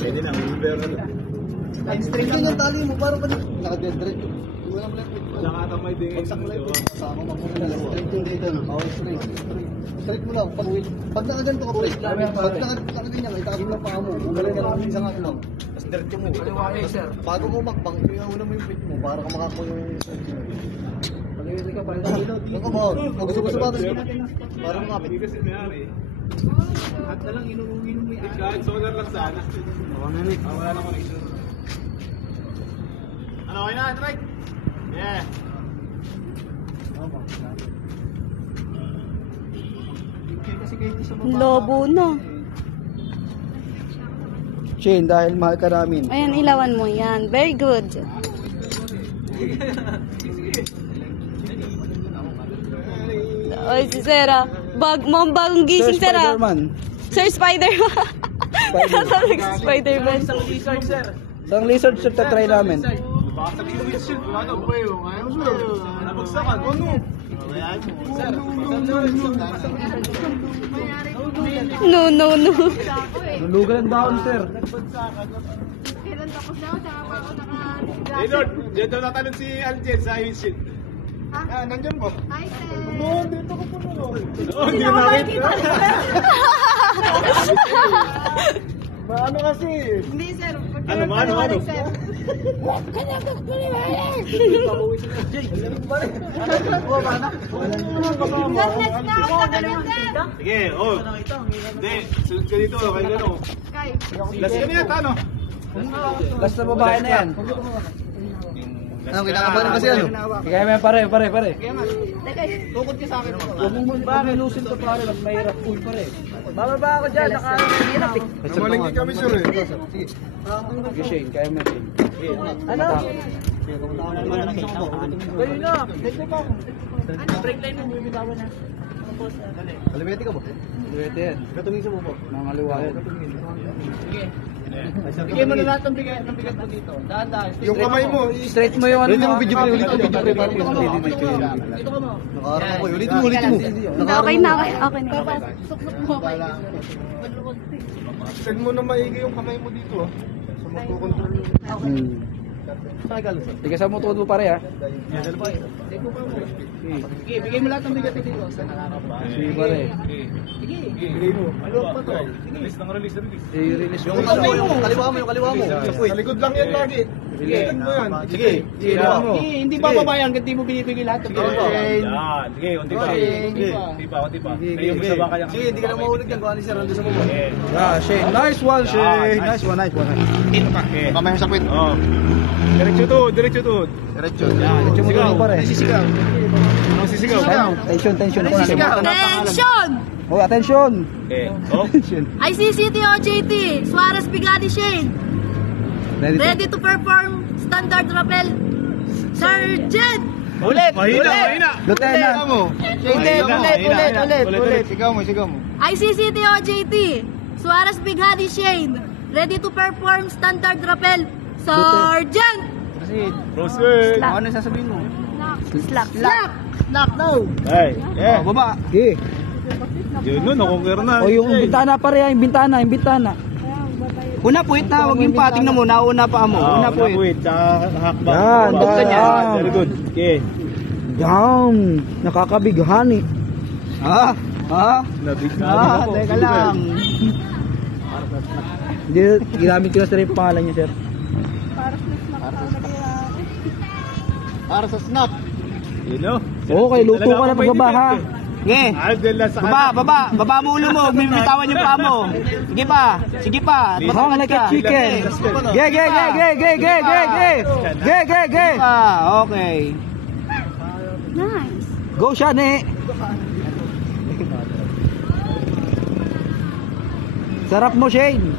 Pwede na, Uber na lang. Ay, straight yun yung tali mo, parang pala. Nakadedred. Wala mo lang. Wala ka tamay din. Pagsak mo lang ito. Kasama mo muna lang. Straight yung dito. Oo, straight. Straight mo lang. Pag nakaganto ka, pre. Pag nakaganyan, itaas mo lang paa mo. Magaling na lang isang ano lang. Tapos diretso mo. Bago mo makbang, iuuna mo yung pit mo para ka makakuha yung pag-iwili ka pa rin. Huwag ka ba? Pag-gusto ba rin? Para makapit. Hindi kasi mayari. At na lang, inumin mo yan. Kahit solar lang sana. Wala na connection. Ano, okay na, Trek? Yeah. Lobo na. Shane, dahil mahal ka namin. Ayan, ilawan mo yan. Very good. Ay, si Sarah. Bagong gising, Sarah. Sir Spider-Man. Spider-Man. Isang lizard shot na try namin. Baka sabihin mo yung shield. Wala na po kayo. Ayaw mo sir. Nabagsakan. Ano? Sir, No. Lulugan ang daon, sir. Hey Lord, dyan daw natanong si Aljen sa yung shield. Ah, nandyan po. Hi, sir. No, dito ko po no. Hindi ko nakita. Ano kasi? Hindi, sir. Ano? Sir. Sige, oh. Hindi, sunod ka dito. Kaya gano'n. Kay. Last ka niya, ano? Last na babae na yan. Ano, kinakabahan kasi ano? Kaya may pare. Tukod ka sa akin. Huwag mo lusin to pare, mas mahirap full pare. Bababa ako dyan, nakahirap eh. Malingki kami sir eh. Sige Shane, kaya mo Shane. Ano? Kayo na, break line mo, bumibitawan na. Alimete ka ba? Alimete yan. Katumingin sa bubo. Nangaliwa yan. Sige. Bigay mo na lahat ng bigat mo dito. Dahan-dahan. Yung kamay mo. Straight mo yung ano mo. Ulit mo. Dito ka mo. Nakaharap ako. Ulit mo. Okay na. Suklot mo kay. Send mo na maigi yung kamay mo dito. Sa magkukontrol. Tiga sa mo todo pare ha. Sige, bigay mo lahat ng bigat dito. Sige pare. Bigay mo. Ano pa to? Release. I-release mo. Yung kaliwa mo. Sa likod lang yan lagi. Sige mo yan. Sige. Hindi ba babayan hanggang di mo binibigay lahat ng bigat? Yan. Sige, unti pa. Unti pa. Kayo mo sa baka yan. Sige, hindi ka na mahulog yan. Kung ano sir, nandun sa bubo. Shane. Nice one, Shane. Nice one. Dito pa. Kamay mo sa kwit. Oo. Diretso to. Diretso mo pare. Sisigaw. Anong sisigaw? Tension. Attention! Oh, attention. Okay. Oh. ICCT OJT, Suarez Bigani Shane. Ready to perform standard rappel. Sergeant! Ulit! Mahina. Lieutenant. Ulit! Sigaw mo. ICCT OJT, Suarez Bigani Shane. Ready to perform standard rappel. Sergeant! Proceed. Ano sasabihin mo? Slap. Knock now! Hey. Yeah. Baba. Okay. Yun nun, nakonquer na. O yung bintana pare, yung bintana. Una puwit na, huwag yung pating na muna. Una pa mo. Una puwit. Tsaka hakbang. Yan, yan. Very good. Okay. Down. Nakakabighani. Teka lang. Hindi, ginamit ko na sir yung pangalan niya, sir. Para sa snap. You know? Okay, luto ka na pagbaba ha. Nge. Baba mo ulo mo, bibitawan yung paa mo. Sige pa. Hang like a chicken. Ge. Okay. Nice. Go Shane. Sarap mo Shane.